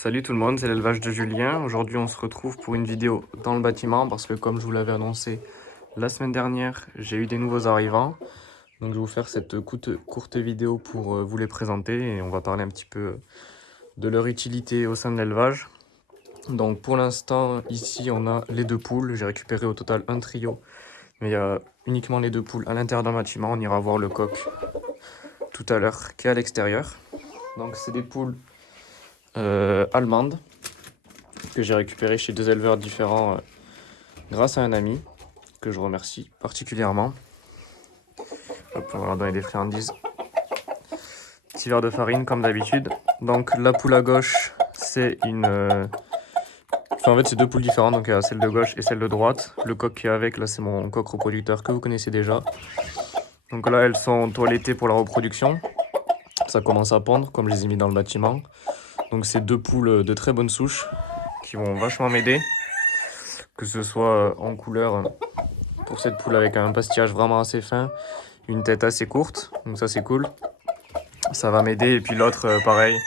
Salut tout le monde, c'est l'élevage de Julien. Aujourd'hui on se retrouve pour une vidéo dans le bâtiment parce que comme je vous l'avais annoncé la semaine dernière, j'ai eu des nouveaux arrivants. Donc je vais vous faire cette courte vidéo pour vous les présenter et on va parler un petit peu de leur utilité au sein de l'élevage. Donc pour l'instant ici on a les deux poules, j'ai récupéré au total un trio. Mais il y a uniquement les deux poules à l'intérieur d'un bâtiment, on ira voir le coq tout à l'heure qui est à l'extérieur. Donc c'est des poules allemandes que j'ai récupéré chez deux éleveurs différents grâce à un ami que je remercie particulièrement. Hop, on va leur donner des friandises. Petit verre de farine comme d'habitude. Donc la poule à gauche, c'est une... Enfin, en fait, c'est deux poules différentes, donc il y a celle de gauche et celle de droite. Le coq qui est avec, là, c'est mon coq reproducteur que vous connaissez déjà. Donc là, elles sont toilettées pour la reproduction. Ça commence à pondre, comme je les ai mis dans le bâtiment. Donc c'est deux poules de très bonne souche qui vont vachement m'aider. Que ce soit en couleur pour cette poule avec un pastillage vraiment assez fin, une tête assez courte, donc ça c'est cool. Ça va m'aider. Et puis l'autre, pareil,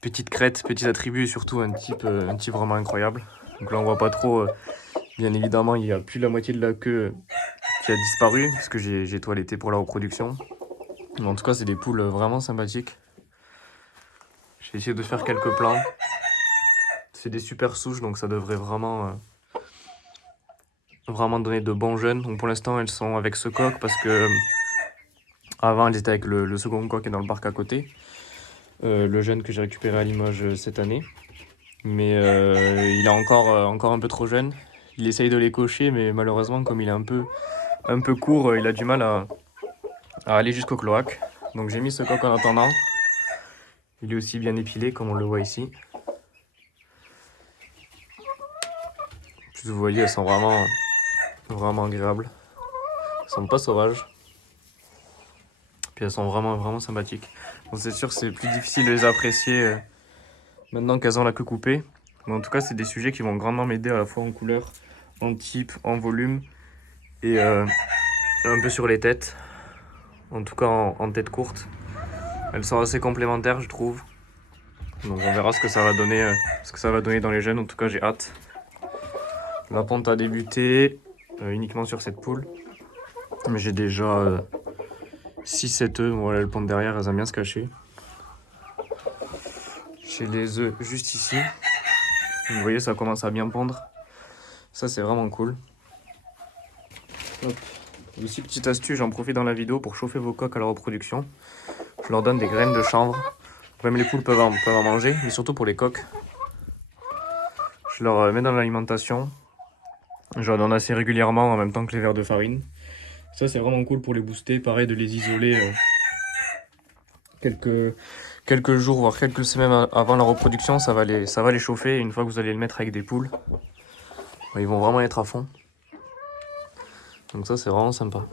petite crête, petit attribut et surtout un type vraiment incroyable. Donc là on voit pas trop, bien évidemment il y a plus de la moitié de la queue qui a disparu parce que j'ai toiletté pour la reproduction. Mais en tout cas c'est des poules vraiment sympathiques. J'ai essayé de faire quelques plans. C'est des super souches donc ça devrait vraiment donner de bons jeunes. Donc pour l'instant elles sont avec ce coq parce que avant elles étaient avec le second coq qui est dans le parc à côté. Le jeune que j'ai récupéré à Limoges cette année. Mais il est encore un peu trop jeune. Il essaye de les cocher, mais malheureusement, comme il est un peu court, il a du mal à aller jusqu'au cloaque. Donc j'ai mis ce coq en attendant. Il est aussi bien épilé, comme on le voit ici. Puis vous voyez, elles sont vraiment agréables. Elles sont pas sauvages. Puis elles sont vraiment sympathiques. Bon, c'est sûr, c'est plus difficile de les apprécier maintenant qu'elles ont la queue coupée. Mais en tout cas, c'est des sujets qui vont grandement m'aider à la fois en couleur, en type, en volume et un peu sur les têtes. En tout cas en tête courte. Elles sont assez complémentaires, je trouve. Donc on verra ce que ça va donner dans les jeunes. En tout cas, j'ai hâte. La ponte a débuté uniquement sur cette poule. Mais j'ai déjà 6-7 œufs. Voilà, elles pondent derrière, elles aiment bien se cacher. J'ai les œufs juste ici. Vous voyez, ça commence à bien pondre. Ça, c'est vraiment cool. Hop. Aussi, petite astuce, j'en profite dans la vidéo pour chauffer vos coqs à la reproduction. Je leur donne des graines de chanvre. Même les poules peuvent en manger, mais surtout pour les coqs. Je leur mets dans l'alimentation. Je leur donne assez régulièrement en même temps que les verres de farine. Ça, c'est vraiment cool pour les booster. Pareil, de les isoler quelques jours, voire quelques semaines avant la reproduction. Ça va les chauffer. Et une fois que vous allez le mettre avec des poules, ils vont vraiment être à fond. Donc ça, c'est vraiment sympa.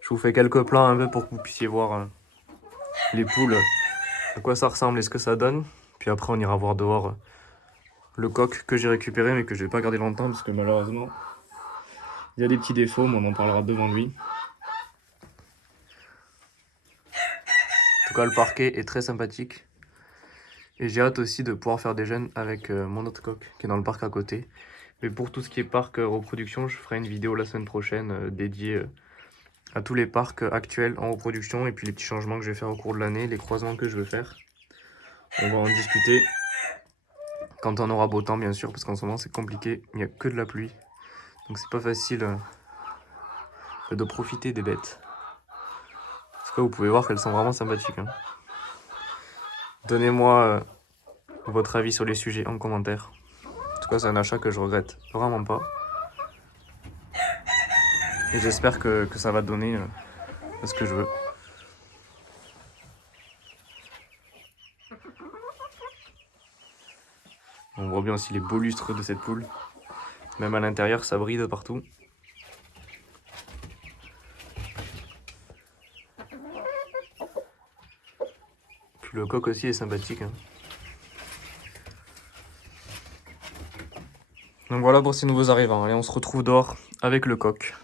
Je vous fais quelques plans un peu pour que vous puissiez voir les poules, à quoi ça ressemble et ce que ça donne. Puis après, on ira voir dehors le coq que j'ai récupéré, mais que je vais pas garder longtemps parce que malheureusement, il y a des petits défauts, mais on en parlera devant lui. En tout cas, le parquet est très sympathique. Et j'ai hâte aussi de pouvoir faire des jeunes avec mon autre coq qui est dans le parc à côté. Mais pour tout ce qui est parc reproduction, je ferai une vidéo la semaine prochaine dédiée à tous les parcs actuels en reproduction et puis les petits changements que je vais faire au cours de l'année, les croisements que je veux faire. On va en discuter quand on aura beau temps, bien sûr, parce qu'en ce moment c'est compliqué, il n'y a que de la pluie. Donc c'est pas facile de profiter des bêtes. En tout cas, vous pouvez voir qu'elles sont vraiment sympathiques. Hein. Donnez-moi votre avis sur les sujets en commentaire. En tout cas, c'est un achat que je regrette vraiment pas. Et j'espère que ça va donner ce que je veux. On voit bien aussi les beaux lustres de cette poule. Même à l'intérieur, ça brille de partout. Puis le coq aussi est sympathique. Hein. Donc voilà pour ces nouveaux arrivants. Allez, on se retrouve dehors avec le coq.